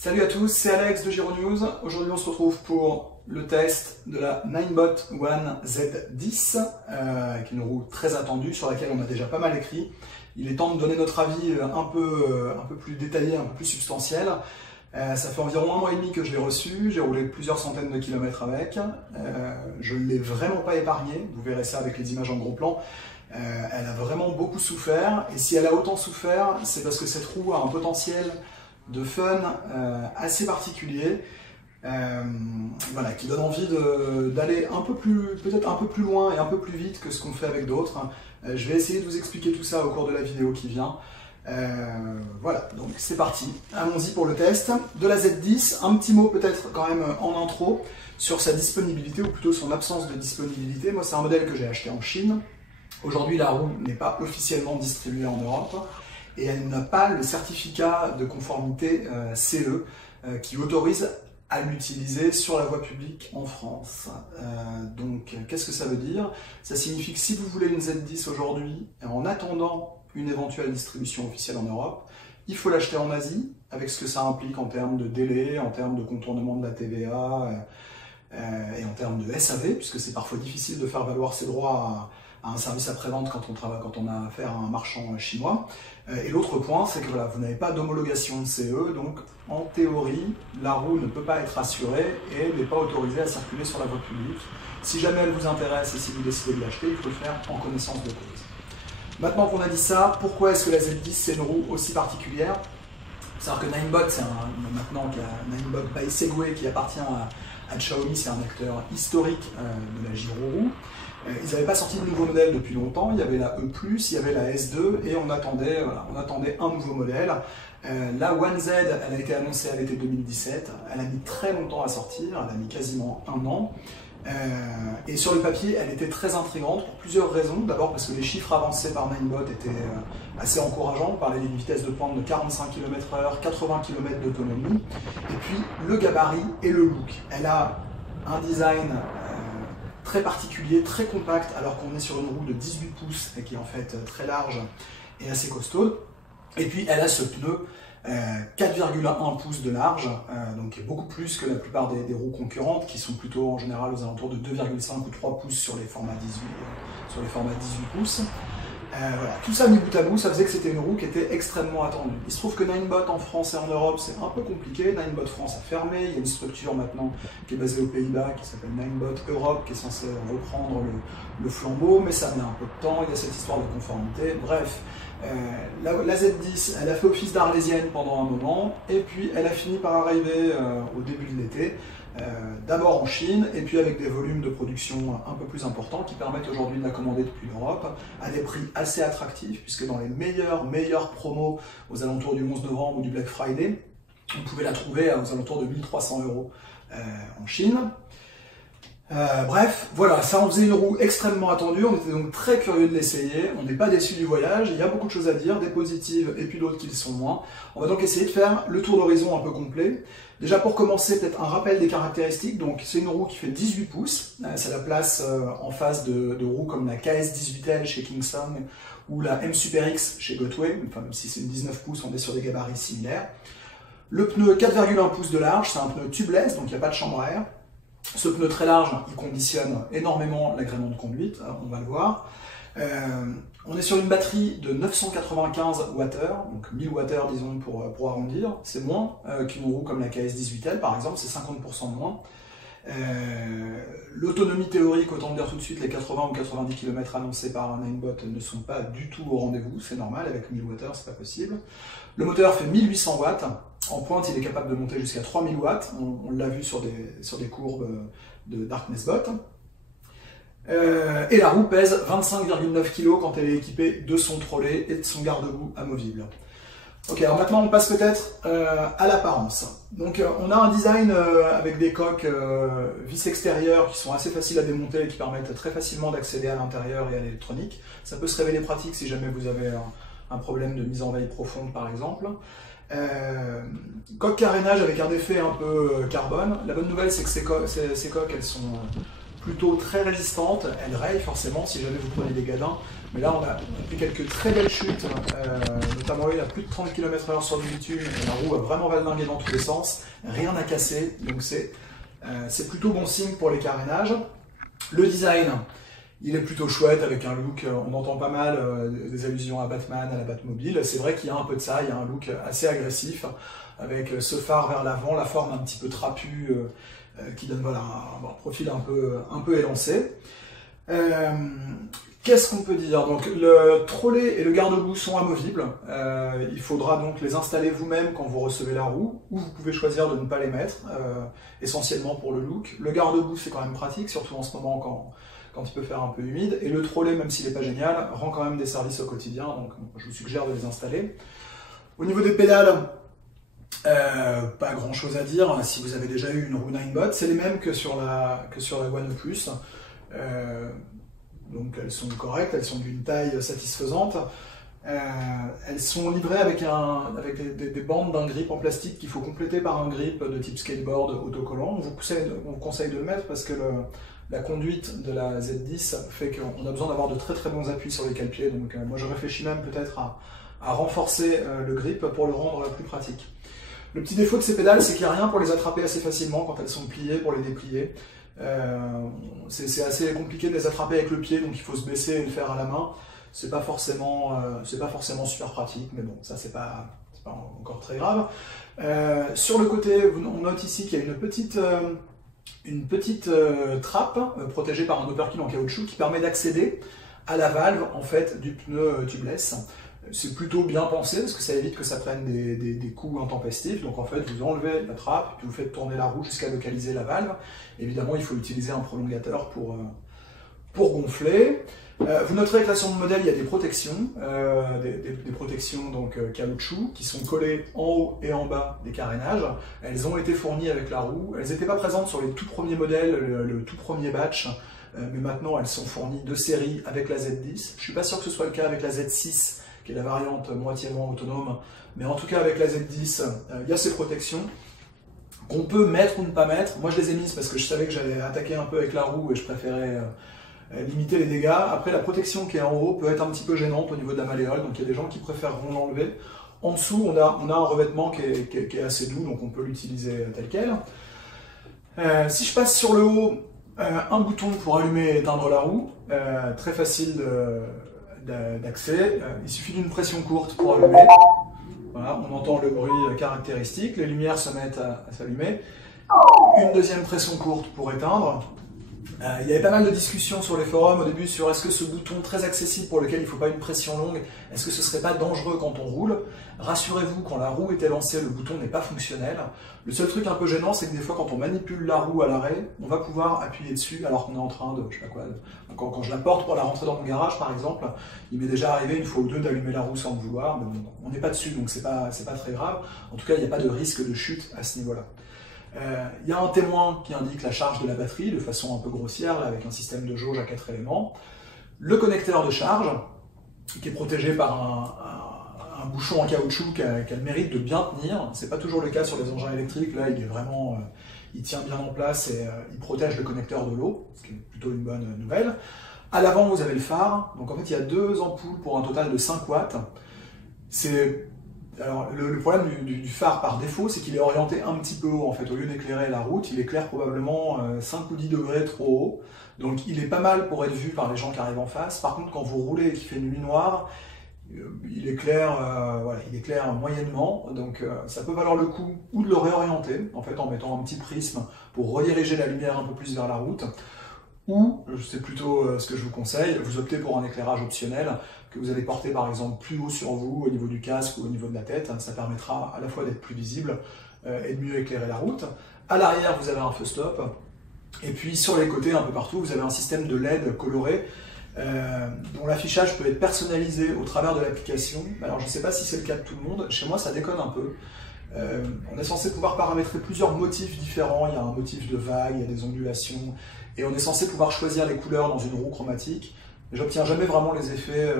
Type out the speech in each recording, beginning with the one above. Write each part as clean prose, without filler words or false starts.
Salut à tous, c'est Alex de Giro News. Aujourd'hui on se retrouve pour le test de la Ninebot One Z10, qui est une roue très attendue sur laquelle on a déjà pas mal écrit. Il est temps de donner notre avis un peu plus détaillé, un peu plus substantiel. Ça fait environ 1 mois et demi que je l'ai reçu, j'ai roulé plusieurs centaines de kilomètres avec. Je ne l'ai vraiment pas épargné, vous verrez ça avec les images en gros plan. Elle a vraiment beaucoup souffert, et si elle a autant souffert, c'est parce que cette roue a un potentiel de fun assez particulier, voilà, qui donne envie d'aller peut-être un peu plus loin et un peu plus vite que ce qu'on fait avec d'autres. Je vais essayer de vous expliquer tout ça au cours de la vidéo qui vient. Voilà, donc c'est parti, allons-y pour le test de la Z10. Un petit mot peut-être quand même en intro sur sa disponibilité, ou plutôt son absence de disponibilité. Moi c'est un modèle que j'ai acheté en Chine. Aujourd'hui la roue n'est pas officiellement distribuée en Europe et elle n'a pas le certificat de conformité CE qui autorise à l'utiliser sur la voie publique en France. Donc qu'est-ce que ça veut dire? Ça signifie que si vous voulez une Z10 aujourd'hui, en attendant une éventuelle distribution officielle en Europe, il faut l'acheter en Asie, avec ce que ça implique en termes de délai, en termes de contournement de la TVA et en termes de SAV, puisque c'est parfois difficile de faire valoir ses droits à un service après-vente quand on a affaire à un marchand chinois. Et l'autre point, c'est que voilà, vous n'avez pas d'homologation de CE, donc en théorie, la roue ne peut pas être assurée et n'est pas autorisée à circuler sur la voie publique. Si jamais elle vous intéresse et si vous décidez de l'acheter, il faut le faire en connaissance de cause. Maintenant qu'on a dit ça, pourquoi est-ce que la Z10 c'est une roue aussi particulière? C'est-à-dire que Ninebot, c'est maintenant Ninebot by Segway qui appartient à Xiaomi, c'est un acteur historique de la Giro roue. Ils n'avaient pas sorti de nouveau modèle depuis longtemps, il y avait la E+, il y avait la S2 et on attendait un nouveau modèle. La One Z, elle a été annoncée à l'été 2017, elle a mis très longtemps à sortir, elle a mis quasiment 1 an. Et sur le papier, elle était très intrigante pour plusieurs raisons. D'abord parce que les chiffres avancés par Ninebot étaient assez encourageants. On parlait d'une vitesse de pointe de 45 km/h, 80 km d'autonomie. Et puis le gabarit et le look. Elle a un design très particulier, très compact, alors qu'on est sur une roue de 18 pouces et qui est en fait très large et assez costaude. Et puis elle a ce pneu 4,1 pouces de large, donc beaucoup plus que la plupart des roues concurrentes qui sont plutôt en général aux alentours de 2,5 ou 3 pouces sur les formats 18 pouces. Voilà. Tout ça mis bout à bout, ça faisait que c'était une roue qui était extrêmement attendue. Il se trouve que Ninebot en France et en Europe c'est un peu compliqué. Ninebot France a fermé, il y a une structure maintenant qui est basée aux Pays-Bas qui s'appelle Ninebot Europe qui est censée reprendre le flambeau, mais ça met un peu de temps, il y a cette histoire de conformité, bref. La Z10, elle a fait office d'arlésienne pendant un moment, et puis elle a fini par arriver au début de l'été, d'abord en Chine, et puis avec des volumes de production un peu plus importants qui permettent aujourd'hui de la commander depuis l'Europe, à des prix assez attractifs, puisque dans les meilleurs promos aux alentours du 11 novembre ou du Black Friday, on pouvait la trouver aux alentours de 1 300 € en Chine. Bref, voilà, ça en faisait une roue extrêmement attendue, on était donc très curieux de l'essayer, on n'est pas déçu du voyage, il y a beaucoup de choses à dire, des positives et puis d'autres qui le sont moins. On va donc essayer de faire le tour d'horizon un peu complet. Déjà pour commencer, peut-être un rappel des caractéristiques, donc c'est une roue qui fait 18 pouces, ça la place en face de roues comme la KS18L chez Kingston ou la M Super X chez Gotway, enfin même si c'est une 19 pouces, on est sur des gabarits similaires. Le pneu 4,1 pouces de large, c'est un pneu tubeless, donc il n'y a pas de chambre à air. Ce pneu très large, il conditionne énormément l'agrément de conduite, on va le voir. On est sur une batterie de 995 Wh, donc 1000 Wh disons pour arrondir. C'est moins qu'une roue comme la KS18L par exemple, c'est 50% de moins. L'autonomie théorique, autant le dire tout de suite, les 80 ou 90 km annoncés par Ninebot ne sont pas du tout au rendez-vous, c'est normal, avec 1000 Wh c'est pas possible. Le moteur fait 1800 watts. En pointe, il est capable de monter jusqu'à 3000 watts. On l'a vu sur des courbes de Darknessbot. Et la roue pèse 25,9 kg quand elle est équipée de son trolley et de son garde-boue amovible. Ok, alors maintenant on passe peut-être à l'apparence. Donc on a un design avec des coques vis extérieures qui sont assez faciles à démonter et qui permettent très facilement d'accéder à l'intérieur et à l'électronique. Ça peut se révéler pratique si jamais vous avez un problème de mise en veille profonde par exemple. Coque carénage avec un effet un peu carbone. La bonne nouvelle c'est que ces coques elles sont plutôt très résistante, elle raye forcément si jamais vous prenez des gadins, mais là on a fait quelques très belles chutes, notamment une à plus de 30 km/h sur du bitume, et la roue a vraiment valdingué dans tous les sens, rien n'a cassé, donc c'est plutôt bon signe pour les carénages. Le design, il est plutôt chouette avec un look, on entend pas mal des allusions à Batman, à la Batmobile. C'est vrai qu'il y a un peu de ça, il y a un look assez agressif avec ce phare vers l'avant, la forme un petit peu trapue qui donne voilà, un profil un peu élancé. Qu'est-ce qu'on peut dire? Donc le trolley et le garde-boue sont amovibles. Il faudra donc les installer vous-même quand vous recevez la roue, ou vous pouvez choisir de ne pas les mettre, essentiellement pour le look. Le garde-boue c'est quand même pratique, surtout en ce moment quand il peut faire un peu humide. Et le trolley, même s'il n'est pas génial, rend quand même des services au quotidien, donc je vous suggère de les installer. Au niveau des pédales, pas grand chose à dire. Si vous avez déjà eu une roue Ninebot, c'est les mêmes que sur la One Plus. Donc elles sont correctes, elles sont d'une taille satisfaisante. Elles sont livrées avec des bandes d'un grip en plastique qu'il faut compléter par un grip de type skateboard autocollant. On vous conseille de le mettre parce que la conduite de la Z10 fait qu'on a besoin d'avoir de très très bons appuis sur les cale-pieds. Donc moi je réfléchis même peut-être à renforcer le grip pour le rendre plus pratique. Le petit défaut de ces pédales, c'est qu'il n'y a rien pour les attraper assez facilement quand elles sont pliées pour les déplier. C'est assez compliqué de les attraper avec le pied, donc il faut se baisser et le faire à la main. C'est pas forcément super pratique, mais bon, ça c'est pas encore très grave. Sur le côté, on note ici qu'il y a une petite trappe protégée par un uppercut en caoutchouc qui permet d'accéder à la valve en fait du pneu tubeless. C'est plutôt bien pensé parce que ça évite que ça prenne des coups intempestifs. Donc en fait, vous enlevez la trappe, puis vous faites tourner la roue jusqu'à localiser la valve. Évidemment, il faut utiliser un prolongateur pour gonfler. Vous noterez que là sur le modèle, il y a des protections, des protections donc caoutchouc qui sont collées en haut et en bas des carénages. Elles ont été fournies avec la roue. Elles n'étaient pas présentes sur les tout premiers modèles, le tout premier batch, mais maintenant elles sont fournies de série avec la Z10. Je ne suis pas sûr que ce soit le cas avec la Z6, qui est la variante moitiément autonome, mais en tout cas avec la Z10, il y a ces protections qu'on peut mettre ou ne pas mettre. Moi je les ai mises parce que je savais que j'allais attaquer un peu avec la roue et je préférais limiter les dégâts. Après la protection qui est en haut peut être un petit peu gênante au niveau de la malléole, donc il y a des gens qui préféreront l'enlever. En dessous on a un revêtement qui est assez doux, donc on peut l'utiliser tel quel. Si je passe sur le haut, un bouton pour allumer et éteindre la roue, très facile d'accès. Il suffit d'une pression courte pour allumer. Voilà, on entend le bruit caractéristique, les lumières se mettent à s'allumer. Une deuxième pression courte pour éteindre. Il y avait pas mal de discussions sur les forums au début sur est-ce que ce bouton très accessible pour lequel il ne faut pas une pression longue, est-ce que ce serait pas dangereux quand on roule? Rassurez-vous, quand la roue était lancée, le bouton n'est pas fonctionnel. Le seul truc un peu gênant, c'est que des fois quand on manipule la roue à l'arrêt, on va pouvoir appuyer dessus alors qu'on est en train de, je sais pas quoi, quand je la porte pour la rentrer dans mon garage par exemple, il m'est déjà arrivé une fois ou deux d'allumer la roue sans le vouloir, mais bon, on n'est pas dessus donc c'est pas très grave. En tout cas, il n'y a pas de risque de chute à ce niveau-là. Il y a un témoin qui indique la charge de la batterie de façon un peu grossière, là, avec un système de jauge à 4 éléments. Le connecteur de charge, qui est protégé par un bouchon en caoutchouc qui a le mérite de bien tenir. C'est pas toujours le cas sur les engins électriques, là il est vraiment, il tient bien en place et il protège le connecteur de l'eau, ce qui est plutôt une bonne nouvelle. À l'avant vous avez le phare, donc en fait il y a deux ampoules pour un total de 5 watts. Alors, le problème du phare par défaut, c'est qu'il est orienté un petit peu haut en fait. Au lieu d'éclairer la route, il éclaire probablement 5 ou 10 degrés trop haut. Donc il est pas mal pour être vu par les gens qui arrivent en face. Par contre, quand vous roulez et qu'il fait nuit noire, il éclaire moyennement. Donc ça peut valoir le coup ou de le réorienter en fait en mettant un petit prisme pour rediriger la lumière un peu plus vers la route. Ou, c'est plutôt ce que je vous conseille, vous optez pour un éclairage optionnel que vous allez porter par exemple plus haut sur vous, au niveau du casque ou au niveau de la tête. Ça permettra à la fois d'être plus visible et de mieux éclairer la route. À l'arrière, vous avez un feu stop. Et puis sur les côtés, un peu partout, vous avez un système de LED coloré dont l'affichage peut être personnalisé au travers de l'application. Alors je ne sais pas si c'est le cas de tout le monde, chez moi ça déconne un peu. On est censé pouvoir paramétrer plusieurs motifs différents, il y a un motif de vague, il y a des ondulations, et on est censé pouvoir choisir les couleurs dans une roue chromatique. J'obtiens jamais vraiment les effets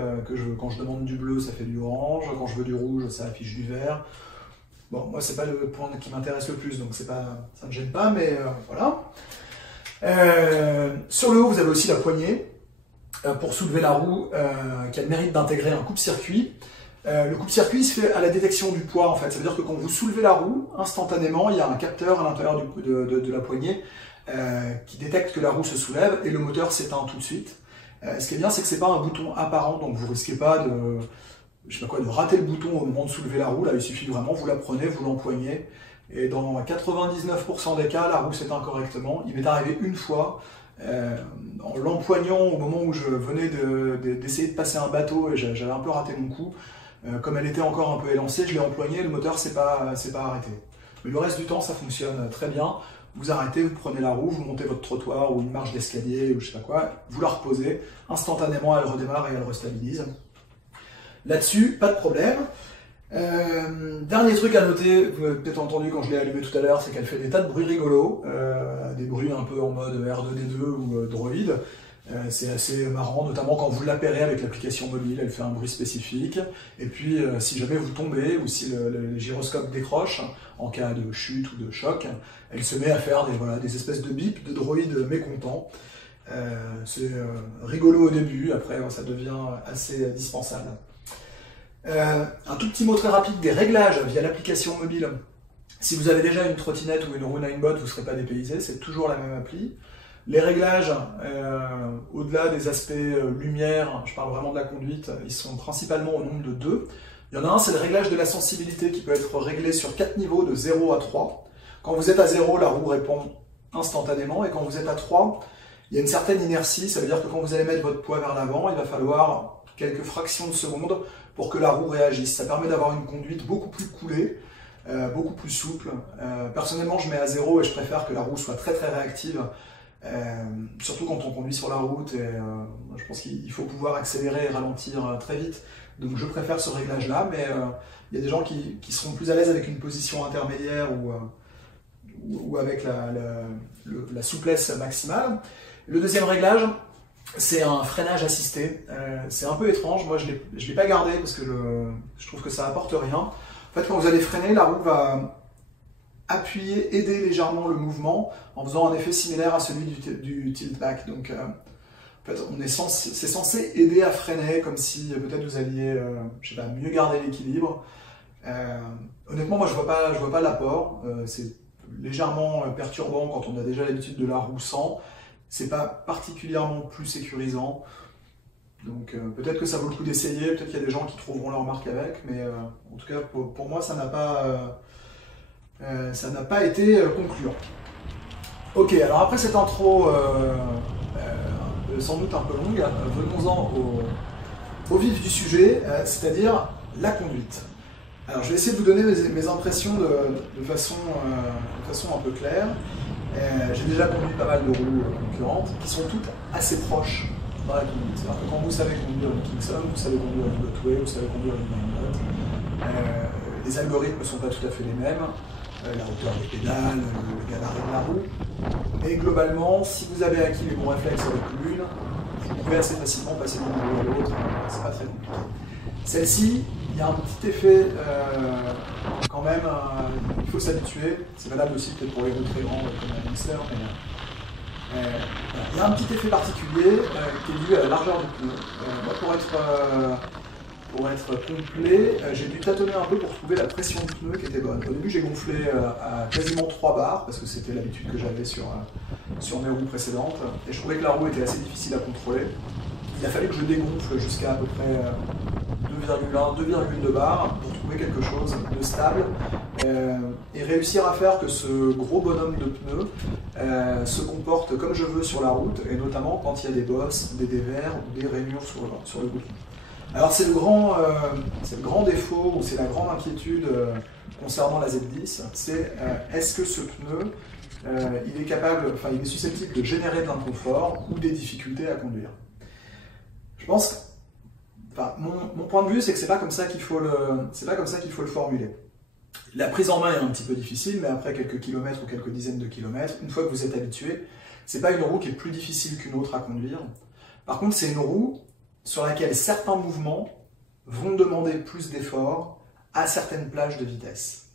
quand je demande du bleu, ça fait du orange, quand je veux du rouge, ça affiche du vert. Bon, moi c'est pas le point qui m'intéresse le plus, donc ça ne me gêne pas, mais voilà. Sur le haut, vous avez aussi la poignée pour soulever la roue qui a le mérite d'intégrer un coupe-circuit. Le coupe-circuit se fait à la détection du poids en fait. Ça veut dire que quand vous soulevez la roue, instantanément, il y a un capteur à l'intérieur de la poignée qui détecte que la roue se soulève et le moteur s'éteint tout de suite. Ce qui est bien, c'est que c'est pas un bouton apparent, donc vous risquez pas de rater le bouton au moment de soulever la roue. Là, il suffit vraiment, vous la prenez, vous l'empoignez. Et dans 99% des cas, la roue s'éteint correctement. Il m'est arrivé une fois, en l'empoignant au moment où je venais d'essayer de passer un bateau et j'avais un peu raté mon coup. Comme elle était encore un peu élancée, je l'ai empoignée, le moteur s'est pas arrêté. Mais le reste du temps, ça fonctionne très bien. Vous arrêtez, vous prenez la roue, vous montez votre trottoir ou une marche d'escalier ou je sais pas quoi, vous la reposez, instantanément elle redémarre et elle restabilise. Là-dessus, pas de problème. Dernier truc à noter, vous avez peut-être entendu quand je l'ai allumé tout à l'heure, c'est qu'elle fait des tas de bruits rigolos, des bruits un peu en mode R2D2 ou Droid. C'est assez marrant, notamment quand vous l'appairez avec l'application mobile, elle fait un bruit spécifique. Et puis, si jamais vous tombez ou si le gyroscope décroche, en cas de chute ou de choc, elle se met à faire des espèces de bips de droïdes mécontents. C'est rigolo au début, après ça devient assez dispensable. Un tout petit mot très rapide des réglages via l'application mobile. Si vous avez déjà une trottinette ou une roue Ninebot, vous ne serez pas dépaysé, c'est toujours la même appli. Les réglages, au-delà des aspects lumière, je parle vraiment de la conduite, ils sont principalement au nombre de 2. Il y en a un, c'est le réglage de la sensibilité qui peut être réglé sur 4 niveaux de 0 à 3. Quand vous êtes à 0, la roue répond instantanément, et quand vous êtes à 3, il y a une certaine inertie, ça veut dire que quand vous allez mettre votre poids vers l'avant, il va falloir quelques fractions de secondes pour que la roue réagisse. Ça permet d'avoir une conduite beaucoup plus coulée, beaucoup plus souple. Personnellement, je mets à 0 et je préfère que la roue soit très très réactive. Surtout quand on conduit sur la route et je pense qu'il faut pouvoir accélérer et ralentir très vite, donc je préfère ce réglage là, mais il y a des gens qui seront plus à l'aise avec une position intermédiaire ou avec la souplesse maximale. Le deuxième réglage, c'est un freinage assisté. C'est un peu étrange, moi je l'ai pas gardé parce que je trouve que ça apporte rien. En fait, quand vous allez freiner, la roue va aider légèrement le mouvement en faisant un effet similaire à celui du tilt back. Donc, en fait, c'est censé aider à freiner, comme si peut-être vous alliez, je sais pas, mieux garder l'équilibre. Honnêtement, moi je vois pas l'apport. C'est légèrement perturbant quand on a déjà l'habitude de la roue sans. C'est pas particulièrement plus sécurisant. Donc peut-être que ça vaut le coup d'essayer. Peut-être qu'il y a des gens qui trouveront leur marque avec, mais en tout cas pour moi ça n'a pas été concluant. Ok, alors après cette intro sans doute un peu longue, venons-en au vif du sujet, c'est-à-dire la conduite. Alors je vais essayer de vous donner mes impressions de façon un peu claire. J'ai déjà conduit pas mal de roues concurrentes qui sont toutes assez proches dans la conduite. C'est-à-dire que quand vous savez conduire une Kingston, vous savez conduire une Botway, vous savez conduire une Ninebot, les algorithmes ne sont pas tout à fait les mêmes. La hauteur des pédales, le gabarit de la roue. Et globalement, si vous avez acquis les bons réflexes avec l'une, vous pouvez assez facilement passer d'une roue à l'autre, c'est pas très compliqué. Celle-ci, il y a un petit effet quand même, il faut s'habituer, c'est valable aussi peut-être pour les roues très grandes comme la Mixer, mais il y a un petit effet particulier qui est dû à la largeur du pneu. Moi, pour être complet, j'ai dû tâtonner un peu pour trouver la pression du pneu qui était bonne. Au début, j'ai gonflé à quasiment 3 bars, parce que c'était l'habitude que j'avais sur mes roues précédentes, et je trouvais que la roue était assez difficile à contrôler. Il a fallu que je dégonfle jusqu'à à peu près 2,1, 2,2 bars pour trouver quelque chose de stable et réussir à faire que ce gros bonhomme de pneu se comporte comme je veux sur la route, et notamment quand il y a des bosses, des dévers ou des rainures sur le bouton. Alors c'est le grand défaut, ou c'est la grande inquiétude concernant la Z10, c'est est-ce que ce pneu, il est susceptible de générer de l'inconfort ou des difficultés à conduire. Je pense, mon point de vue, c'est que c'est pas comme ça qu'il faut le formuler. La prise en main est un petit peu difficile, mais après quelques kilomètres ou quelques dizaines de kilomètres, une fois que vous êtes habitué, c'est pas une roue qui est plus difficile qu'une autre à conduire. Par contre, c'est une roue sur laquelle certains mouvements vont demander plus d'efforts à certaines plages de vitesse.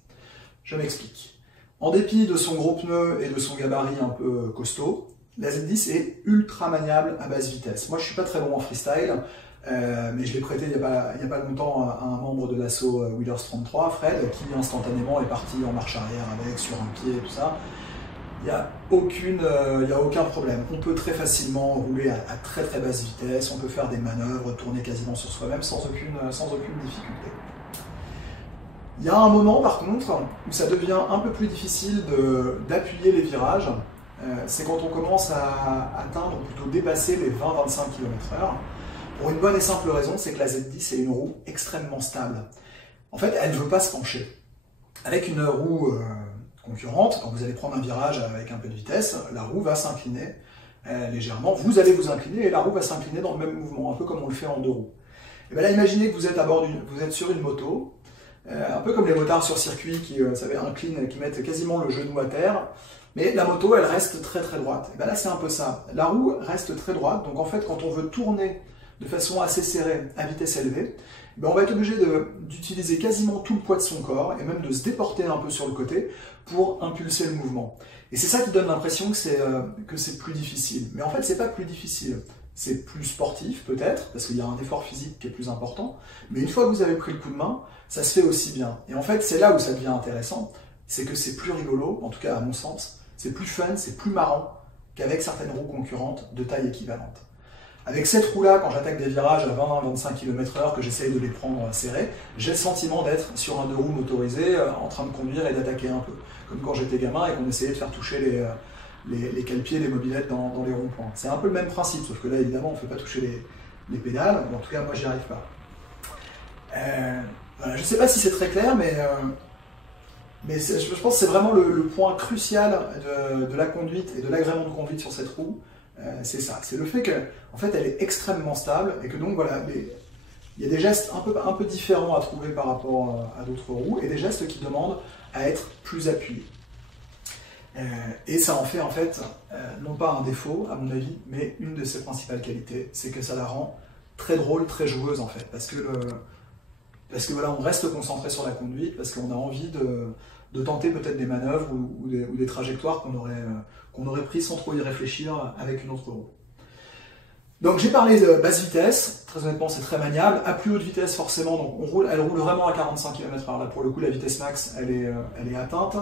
Je m'explique. En dépit de son gros pneu et de son gabarit un peu costaud, La Z10 est ultra maniable à basse vitesse. Moi, je suis pas très bon en freestyle, mais je l'ai prêté il y a pas longtemps à un membre de l'assaut Wheelers 33, Fred, qui instantanément est parti en marche arrière avec, sur un pied et tout ça. Il n'y a aucun problème. On peut très facilement rouler à très très basse vitesse, on peut faire des manœuvres, tourner quasiment sur soi-même sans aucune difficulté. Il y a un moment par contre où ça devient un peu plus difficile d'appuyer les virages. C'est quand on commence à atteindre, ou plutôt dépasser les 20-25 km/h. Pour une bonne et simple raison, c'est que la Z10 est une roue extrêmement stable. En fait, elle ne veut pas se pencher. Avec une roue concurrente, quand vous allez prendre un virage avec un peu de vitesse, la roue va s'incliner légèrement. Vous allez vous incliner et la roue va s'incliner dans le même mouvement, un peu comme on le fait en deux roues. Et bien là, imaginez que vous êtes vous êtes sur une moto, un peu comme les motards sur circuit qui, vous savez, inclinent, qui mettent quasiment le genou à terre. Mais la moto, elle reste très très droite. Et bien là, c'est un peu ça. La roue reste très droite, donc en fait, quand on veut tourner de façon assez serrée, à vitesse élevée, ben on va être obligé d'utiliser quasiment tout le poids de son corps, et même de se déporter un peu sur le côté, pour impulser le mouvement. Et c'est ça qui donne l'impression que c'est plus difficile. Mais en fait, c'est pas plus difficile. C'est plus sportif, peut-être, parce qu'il y a un effort physique qui est plus important. Mais une fois que vous avez pris le coup de main, ça se fait aussi bien. Et en fait, c'est là où ça devient intéressant, c'est que c'est plus rigolo, en tout cas à mon sens, c'est plus fun, c'est plus marrant qu'avec certaines roues concurrentes de taille équivalente. Avec cette roue-là, quand j'attaque des virages à 20-25 km/h, que j'essaye de les prendre serrés, j'ai le sentiment d'être sur un deux roues motorisé, en train de conduire et d'attaquer un peu. Comme quand j'étais gamin et qu'on essayait de faire toucher les cale-pieds, les mobylettes dans les ronds-points. C'est un peu le même principe, sauf que là, évidemment, on ne fait pas toucher les pédales, ou en tout cas, moi, j'y arrive pas. Voilà, je ne sais pas si c'est très clair, mais je pense que c'est vraiment le point crucial de la conduite et de l'agrément de conduite sur cette roue. C'est ça, c'est le fait qu'en fait elle est extrêmement stable et que donc voilà, il y a des gestes un peu différents à trouver par rapport à d'autres roues et des gestes qui demandent à être plus appuyés. Et ça en fait non pas un défaut à mon avis, mais une de ses principales qualités, c'est que ça la rend très drôle, très joueuse en fait, parce que voilà, on reste concentré sur la conduite, parce qu'on a envie de tenter peut-être des manœuvres ou des trajectoires qu'on aurait pris sans trop y réfléchir avec une autre roue. Donc j'ai parlé de basse vitesse, très honnêtement c'est très maniable, à plus haute vitesse forcément, donc elle roule vraiment à 45 km/h, là pour le coup la vitesse max elle est atteinte.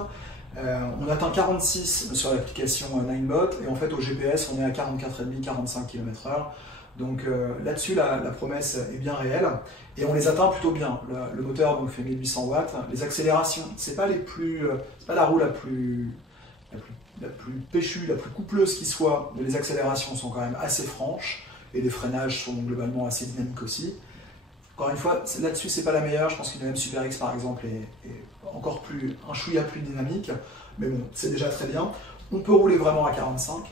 On atteint 46 sur l'application Ninebot et en fait au GPS on est à 44,5-45 km/h. Donc là-dessus, la promesse est bien réelle et on les atteint plutôt bien. Le moteur donc, fait 1800 watts. Les accélérations, c'est pas la roue la plus péchue, la plus coupleuse qui soit, mais les accélérations sont quand même assez franches et les freinages sont globalement assez dynamiques aussi. Encore une fois, là-dessus, c'est pas la meilleure. Je pense qu'une M Super X par exemple est encore un chouïa plus dynamique, mais bon, c'est déjà très bien. On peut rouler vraiment à 45.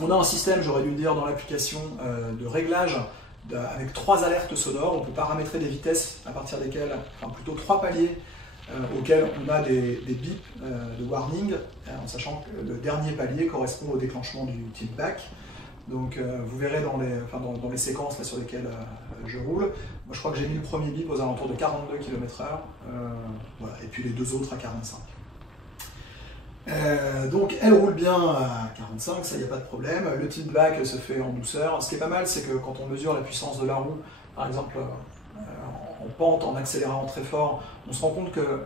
On a un système, j'aurais dû le dire dans l'application, de réglage avec 3 alertes sonores. On peut paramétrer des vitesses à partir desquelles, enfin plutôt 3 paliers auxquels on a des bips de warning, en sachant que le dernier palier correspond au déclenchement du tilt back. Donc vous verrez dans les séquences là, sur lesquelles je roule. Moi je crois que j'ai mis le premier bip aux alentours de 42 km/h, voilà, et puis les deux autres à 45. Donc elle roule bien à 45, ça y a pas de problème. Le tilt back se fait en douceur. Ce qui est pas mal, c'est que quand on mesure la puissance de la roue, par exemple en pente, en accélérant très fort, on se rend compte que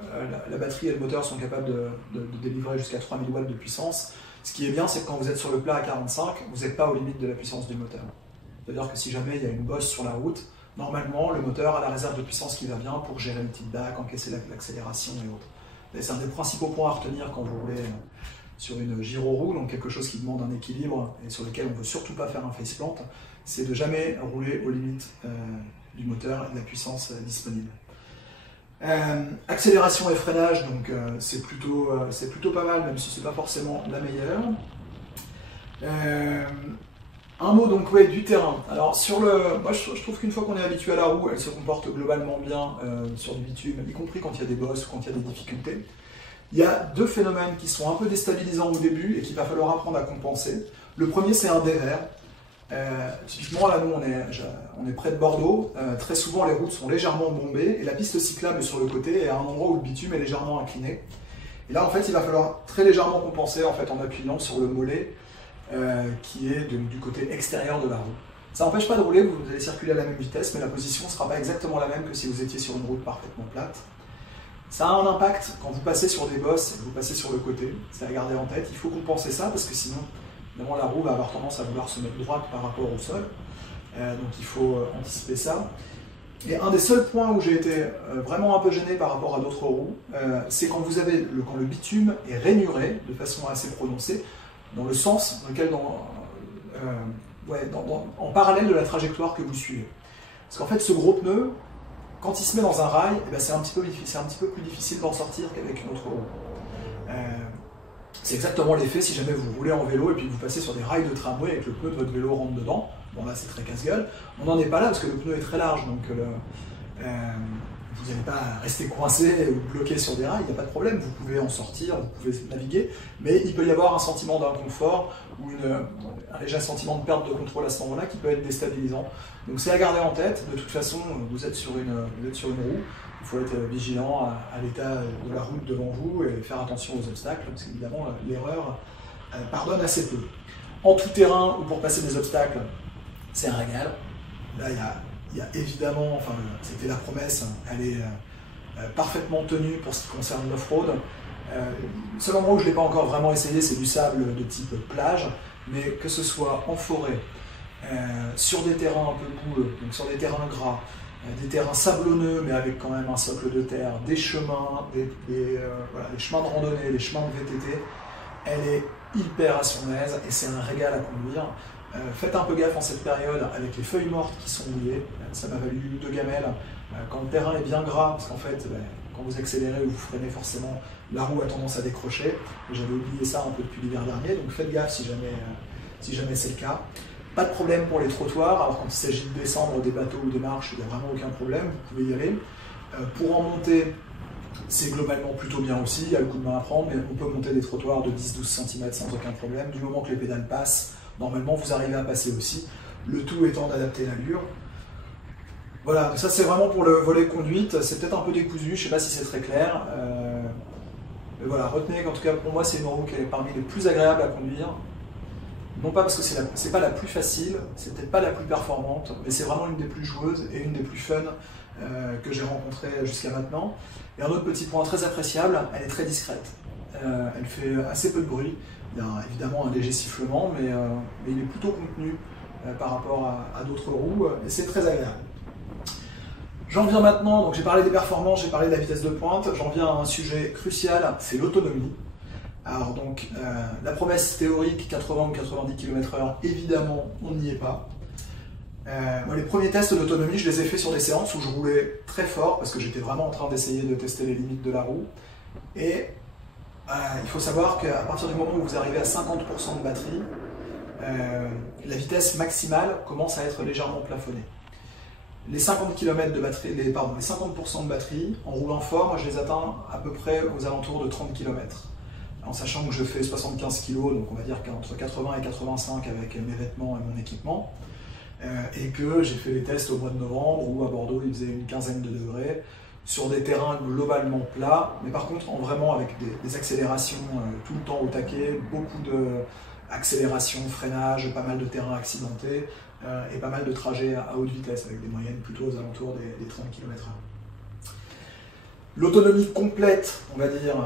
la batterie et le moteur sont capables de délivrer jusqu'à 3000 watts de puissance. Ce qui est bien, c'est que quand vous êtes sur le plat à 45, vous n'êtes pas aux limites de la puissance du moteur. C'est-à-dire que si jamais il y a une bosse sur la route, normalement le moteur a la réserve de puissance qui va bien pour gérer le tilt back, encaisser l'accélération et autres. C'est un des principaux points à retenir quand vous roulez sur une gyroroue, donc quelque chose qui demande un équilibre et sur lequel on ne veut surtout pas faire un faceplant, c'est de jamais rouler aux limites du moteur et de la puissance disponible. Accélération et freinage, donc c'est plutôt pas mal, même si c'est pas forcément la meilleure. Un mot donc du terrain. Alors moi je trouve qu'une fois qu'on est habitué à la roue, elle se comporte globalement bien sur du bitume, y compris quand il y a des bosses ou quand il y a des difficultés. Il y a deux phénomènes qui sont un peu déstabilisants au début et qu'il va falloir apprendre à compenser. Le premier c'est un dévers. Typiquement là nous on est près de Bordeaux, très souvent les routes sont légèrement bombées et la piste cyclable est sur le côté et à un endroit où le bitume est légèrement incliné. Et là en fait il va falloir très légèrement compenser en appuyant sur le mollet qui est du côté extérieur de la roue. Ça n'empêche pas de rouler, vous allez circuler à la même vitesse, mais la position ne sera pas exactement la même que si vous étiez sur une route parfaitement plate. Ça a un impact quand vous passez sur des bosses et que vous passez sur le côté, c'est à garder en tête. Il faut compenser ça parce que sinon, évidemment, la roue va avoir tendance à vouloir se mettre droite par rapport au sol. Donc il faut anticiper ça. Et un des seuls points où j'ai été vraiment un peu gêné par rapport à d'autres roues, c'est quand quand le bitume est rainuré de façon assez prononcée, dans le sens dans lequel, en parallèle de la trajectoire que vous suivez. Parce qu'en fait, ce gros pneu, quand il se met dans un rail, eh ben, c'est un petit peu plus difficile d'en sortir qu'avec une autre roue. C'est exactement l'effet si jamais vous roulez en vélo et puis que vous passez sur des rails de tramway et que le pneu de votre vélo rentre dedans. Bon là c'est très casse-gueule. On n'en est pas là parce que le pneu est très large, donc vous n'allez pas rester coincé ou bloqué sur des rails, il n'y a pas de problème, vous pouvez en sortir, vous pouvez naviguer, mais il peut y avoir un sentiment d'inconfort ou un léger sentiment de perte de contrôle à ce moment-là qui peut être déstabilisant. Donc c'est à garder en tête, de toute façon vous êtes sur une roue, il faut être vigilant à l'état de la route devant vous et faire attention aux obstacles, parce qu'évidemment l'erreur pardonne assez peu. En tout terrain ou pour passer des obstacles, c'est un régal. Là il y a évidemment, enfin c'était la promesse, elle est parfaitement tenue pour ce qui concerne l'off-road. Le seul endroit où je ne l'ai pas encore vraiment essayé, c'est du sable de type plage, mais que ce soit en forêt, sur des terrains un peu boueux, donc sur des terrains gras, des terrains sablonneux mais avec quand même un socle de terre, des chemins, des chemins de randonnée, des chemins de VTT, elle est hyper à son aise et c'est un régal à conduire. Faites un peu gaffe en cette période avec les feuilles mortes qui sont mouillées, ça m'a valu 2 gamelles. Quand le terrain est bien gras, parce qu'en fait quand vous accélérez ou vous freinez forcément, la roue a tendance à décrocher. J'avais oublié ça un peu depuis l'hiver dernier, donc faites gaffe si jamais c'est le cas. Pas de problème pour les trottoirs, alors quand il s'agit de descendre des bateaux ou des marches, il n'y a vraiment aucun problème, vous pouvez y aller. Pour en monter, c'est globalement plutôt bien aussi, il y a le coup de main à prendre, mais on peut monter des trottoirs de 10-12 cm sans aucun problème. Du moment que les pédales passent, normalement vous arrivez à passer aussi, le tout étant d'adapter l'allure. Voilà, ça c'est vraiment pour le volet conduite, c'est peut-être un peu décousu, je ne sais pas si c'est très clair. Mais voilà, retenez qu'en tout cas pour moi c'est une roue qui est parmi les plus agréables à conduire. Non pas parce que c'est pas la plus facile, c'est peut-être pas la plus performante, mais c'est vraiment une des plus joueuses et une des plus fun que j'ai rencontrées jusqu'à maintenant. Et un autre petit point très appréciable, elle est très discrète. Elle fait assez peu de bruit. Il y a évidemment un léger sifflement, mais il est plutôt contenu par rapport à d'autres roues, et c'est très agréable. J'en viens maintenant, donc j'ai parlé des performances, j'ai parlé de la vitesse de pointe, j'en viens à un sujet crucial, c'est l'autonomie. Alors donc, la promesse théorique 80 ou 90 km/h, évidemment, on n'y est pas. Moi, les premiers tests d'autonomie, je les ai faits sur des séances où je roulais très fort, parce que j'étais vraiment en train d'essayer de tester les limites de la roue. Et il faut savoir qu'à partir du moment où vous arrivez à 50% de batterie, la vitesse maximale commence à être légèrement plafonnée. Les 50 km de batterie, les 50% de batterie, en roulant fort, moi je les atteins à peu près aux alentours de 30 km. En sachant que je fais 75 kg, donc on va dire qu'entre 80 et 85 avec mes vêtements et mon équipement, et que j'ai fait les tests au mois de novembre où à Bordeaux il faisait une quinzaine de degrés, sur des terrains globalement plats, mais par contre vraiment avec des accélérations tout le temps au taquet, beaucoup d'accélération, freinage, pas mal de terrains accidentés, et pas mal de trajets à haute vitesse, avec des moyennes plutôt aux alentours des 30 km/h. L'autonomie complète, on va dire,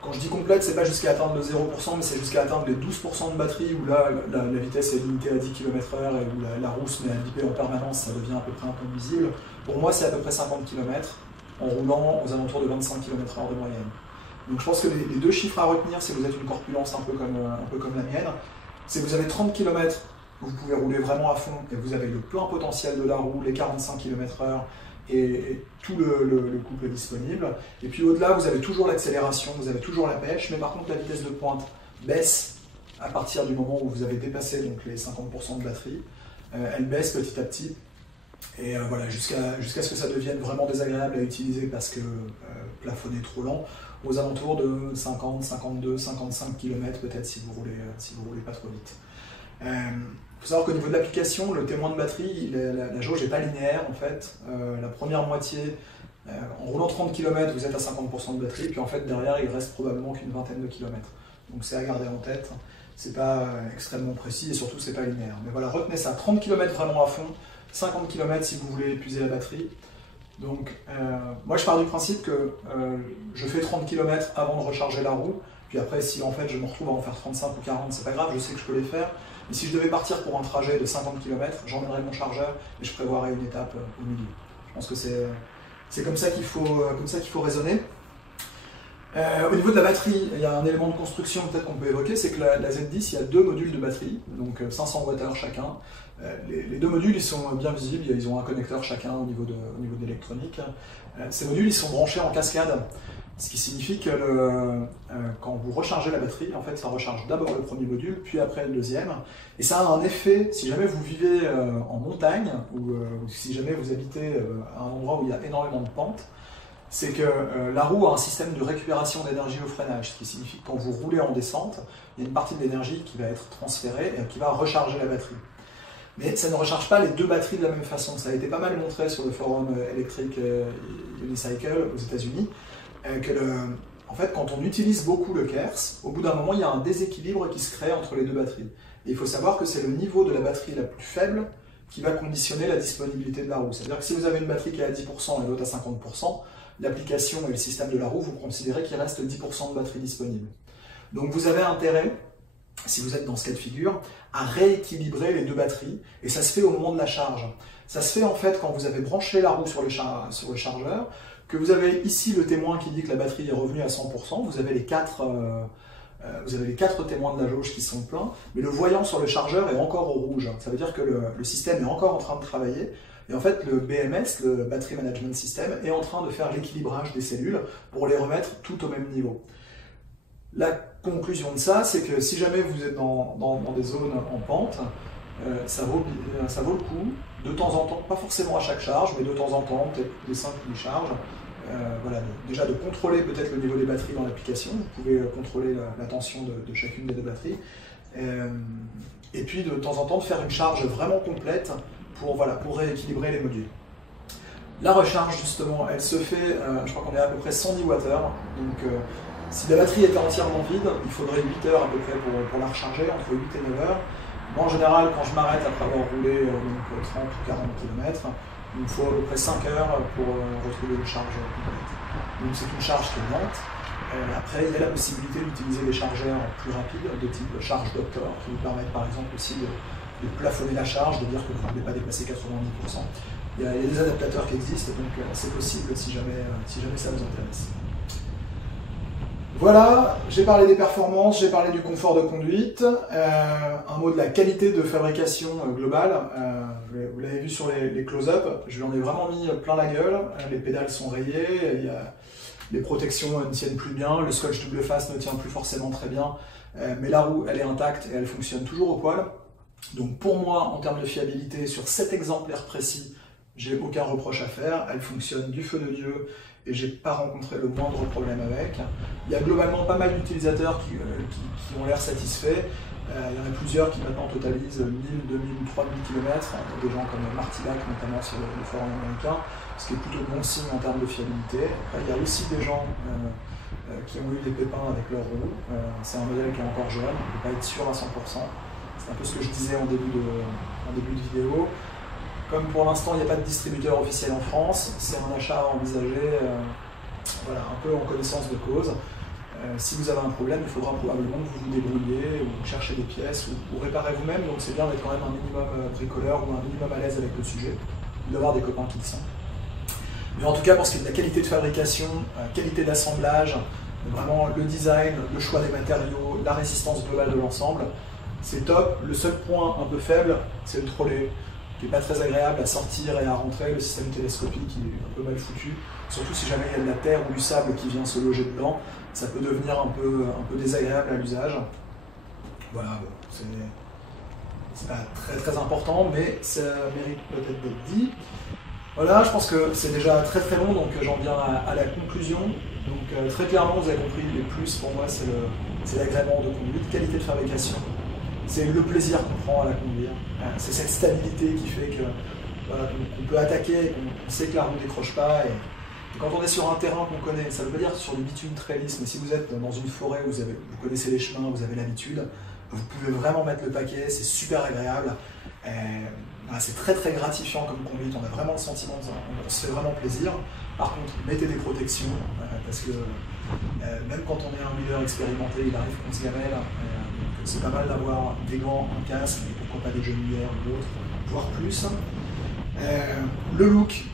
quand je dis complète, c'est pas jusqu'à atteindre le 0%, mais c'est jusqu'à atteindre les 12% de batterie, où là, la vitesse est limitée à 10 km/h et où la roue se met à biper en permanence, ça devient à peu près inconduisible. Pour moi, c'est à peu près 50 km, en roulant aux alentours de 25 km/h de moyenne. Donc je pense que les deux chiffres à retenir, si vous êtes une corpulence un peu comme la mienne, c'est que vous avez 30 km, vous pouvez rouler vraiment à fond, et vous avez le plein potentiel de la roue, les 45 km/h, et tout le couple disponible. Et puis au-delà, vous avez toujours l'accélération, vous avez toujours la pêche, mais par contre la vitesse de pointe baisse à partir du moment où vous avez dépassé donc, les 50% de batterie. Elle baisse petit à petit, et voilà, jusqu'à ce que ça devienne vraiment désagréable à utiliser parce que plafonner trop lent, aux alentours de 50, 52, 55 km peut-être si vous roulez pas trop vite. Il faut savoir qu'au niveau de l'application, le témoin de batterie, la jauge n'est pas linéaire en fait. La première moitié, en roulant 30 km, vous êtes à 50% de batterie, puis en fait derrière il reste probablement qu'une vingtaine de kilomètres. Donc c'est à garder en tête. c'est pas extrêmement précis et surtout c'est pas linéaire. Mais voilà, retenez ça, 30 km vraiment à fond, 50 km si vous voulez épuiser la batterie. Donc moi je pars du principe que je fais 30 km avant de recharger la roue, puis après si en fait je me retrouve à en faire 35 ou 40, c'est pas grave, je sais que je peux les faire. Mais si je devais partir pour un trajet de 50 km, j'emmènerais mon chargeur et je prévoirais une étape au milieu. Je pense que c'est comme ça qu'il faut raisonner. Au niveau de la batterie, il y a un élément de construction peut-être qu'on peut évoquer, c'est que la Z10, il y a 2 modules de batterie, donc 500 Wh chacun. Les 2 modules, ils sont bien visibles, ils ont un connecteur chacun au niveau de l'électronique. Ces modules, ils sont branchés en cascade, ce qui signifie que quand vous rechargez la batterie, en fait, ça recharge d'abord le premier module, puis après le deuxième. Et ça a un effet, si jamais vous vivez en montagne, ou si jamais vous habitez à un endroit où il y a énormément de pentes, c'est que la roue a un système de récupération d'énergie au freinage, ce qui signifie que quand vous roulez en descente, il y a une partie de l'énergie qui va être transférée et qui va recharger la batterie. Mais ça ne recharge pas les 2 batteries de la même façon. Ça a été pas mal montré sur le forum Electric Unicycle aux États-Unis, en fait, quand on utilise beaucoup le KERS, au bout d'un moment, il y a un déséquilibre qui se crée entre les 2 batteries. Et il faut savoir que c'est le niveau de la batterie la plus faible qui va conditionner la disponibilité de la roue. C'est-à-dire que si vous avez une batterie qui est à 10% et l'autre à 50%, l'application et le système de la roue, vous considérez qu'il reste 10% de batterie disponible. Donc vous avez intérêt, si vous êtes dans ce cas de figure, à rééquilibrer les 2 batteries, et ça se fait au moment de la charge. Ça se fait en fait quand vous avez branché la roue sur le chargeur, que vous avez ici le témoin qui dit que la batterie est revenue à 100%, vous avez les 4 témoins de la jauge qui sont pleins, mais le voyant sur le chargeur est encore au rouge. Ça veut dire que le système est encore en train de travailler. Et en fait, le BMS, le Battery Management System, est en train de faire l'équilibrage des cellules pour les remettre tout au même niveau. La conclusion de ça, c'est que si jamais vous êtes dans des zones en pente, ça vaut le coup, de temps en temps, pas forcément à chaque charge, mais de temps en temps, peut-être des 5 charges, voilà, déjà de contrôler peut-être le niveau des batteries dans l'application, vous pouvez contrôler la tension de chacune des 2 batteries, et puis de temps en temps de faire une charge vraiment complète pour rééquilibrer les modules. La recharge justement, elle se fait, je crois qu'on est à peu près 110 Wh, donc si la batterie était entièrement vide, il faudrait 8 heures à peu près pour la recharger, entre 8 et 9 heures. Moi en général, quand je m'arrête après avoir roulé 30 ou 40 km, il me faut à peu près 5 heures pour retrouver une charge complète. Donc c'est une charge qui est lente. Après, il y a la possibilité d'utiliser des chargeurs plus rapides, de type charge doctor, qui vous permettent par exemple aussi de plafonner la charge, de dire que vous ne voulez pas dépasser 90%. Il y a des adaptateurs qui existent, donc c'est possible si jamais ça vous intéresse. Voilà, j'ai parlé des performances, j'ai parlé du confort de conduite, un mot de la qualité de fabrication globale. Vous l'avez vu sur les close-up, je lui en ai vraiment mis plein la gueule, les pédales sont rayées, les protections ne tiennent plus bien, le scotch double face ne tient plus forcément très bien, mais la roue elle est intacte et elle fonctionne toujours au poil. Donc pour moi, en termes de fiabilité, sur cet exemplaire précis, j'ai aucun reproche à faire, elle fonctionne du feu de Dieu et j'ai pas rencontré le moindre problème avec. Il y a globalement pas mal d'utilisateurs qui ont l'air satisfaits. Il y en a plusieurs qui maintenant totalisent 1000, 2000 ou 3000 km, des gens comme Martillac notamment sur le forum américain, ce qui est plutôt bon signe en termes de fiabilité. Après, il y a aussi des gens qui ont eu des pépins avec leur roue. C'est un modèle qui est encore jeune, on ne peut pas être sûr à 100%. C'est un peu ce que je disais en début de vidéo. Comme pour l'instant il n'y a pas de distributeur officiel en France, c'est un achat à envisager voilà, un peu en connaissance de cause. Si vous avez un problème, il faudra probablement que vous vous débrouillez ou chercher des pièces ou réparer vous-même, donc c'est bien d'être quand même un minimum bricoleur ou un minimum à l'aise avec le sujet, d'avoir des copains qui le sont. Mais en tout cas, pour ce qui est de la qualité de fabrication, qualité d'assemblage, vraiment le design, le choix des matériaux, la résistance globale de l'ensemble, c'est top. Le seul point un peu faible, c'est le trolley, qui n'est pas très agréable à sortir et à rentrer. Le système télescopique il est un peu mal foutu, surtout si jamais il y a de la terre ou du sable qui vient se loger dedans, ça peut devenir un peu désagréable à l'usage. Voilà, bon, c'est pas très important, mais ça mérite peut-être d'être dit. Voilà, je pense que c'est déjà très long, donc j'en viens à la conclusion. Donc très clairement, vous avez compris, les plus pour moi, c'est l'agrément de conduite, qualité de fabrication. C'est le plaisir qu'on prend à la conduire. C'est cette stabilité qui fait que voilà, qu'on peut attaquer, qu'on sait que la roue ne décroche pas. Et quand on est sur un terrain qu'on connaît, ça ne veut pas dire sur du bitume très lisse, mais si vous êtes dans une forêt où vous connaissez les chemins, vous avez l'habitude, vous pouvez vraiment mettre le paquet, c'est super agréable. Voilà, c'est très très gratifiant comme conduite, on a vraiment le sentiment, on se fait vraiment plaisir. Par contre, mettez des protections, parce que même quand on est un leader expérimenté, il arrive qu'on se gamelle. C'est pas mal d'avoir des gants, un casque, et pourquoi pas des genouillères ou d'autres, voire plus. Le look,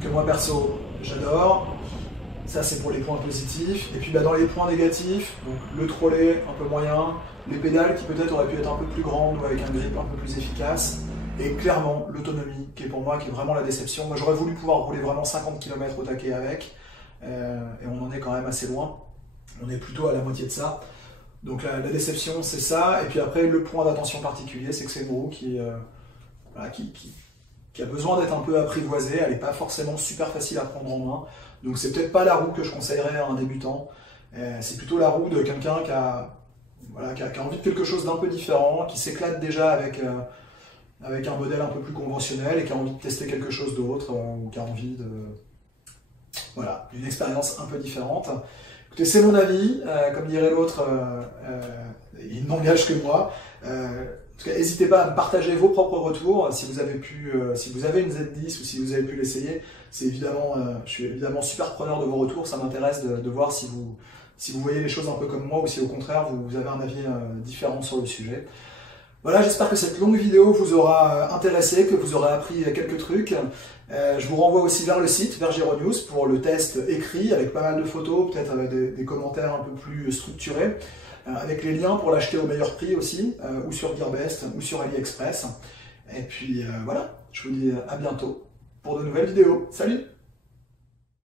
que moi perso, j'adore. Ça, c'est pour les points positifs. Et puis dans les points négatifs, donc, le trolley un peu moyen, les pédales qui peut-être auraient pu être un peu plus grandes ou avec un grip un peu plus efficace. Et clairement, l'autonomie, qui est pour moi qui est vraiment la déception. Moi, j'aurais voulu pouvoir rouler vraiment 50 km au taquet avec. Et on en est quand même assez loin. On est plutôt à la moitié de ça. Donc la déception, c'est ça. Et puis après, le point d'attention particulier, c'est que c'est une roue qui a besoin d'être un peu apprivoisée. Elle n'est pas forcément super facile à prendre en main. Donc c'est peut-être pas la roue que je conseillerais à un débutant. C'est plutôt la roue de quelqu'un qui a envie de quelque chose d'un peu différent, qui s'éclate déjà avec un modèle un peu plus conventionnel et qui a envie de tester quelque chose d'autre, ou qui a envie d'une expérience un peu différente. Écoutez, c'est mon avis, comme dirait l'autre, il n'engage que moi. En tout cas, n'hésitez pas à me partager vos propres retours, si vous avez une Z10 ou si vous avez pu l'essayer. Je suis évidemment super preneur de vos retours, ça m'intéresse de voir si vous voyez les choses un peu comme moi ou si au contraire vous avez un avis différent sur le sujet. Voilà, j'espère que cette longue vidéo vous aura intéressé, que vous aurez appris quelques trucs. Je vous renvoie aussi vers le site, vers Geronews, pour le test écrit, avec pas mal de photos, peut-être avec des commentaires un peu plus structurés, avec les liens pour l'acheter au meilleur prix aussi, ou sur Gearbest, ou sur AliExpress. Et puis voilà, je vous dis à bientôt pour de nouvelles vidéos. Salut!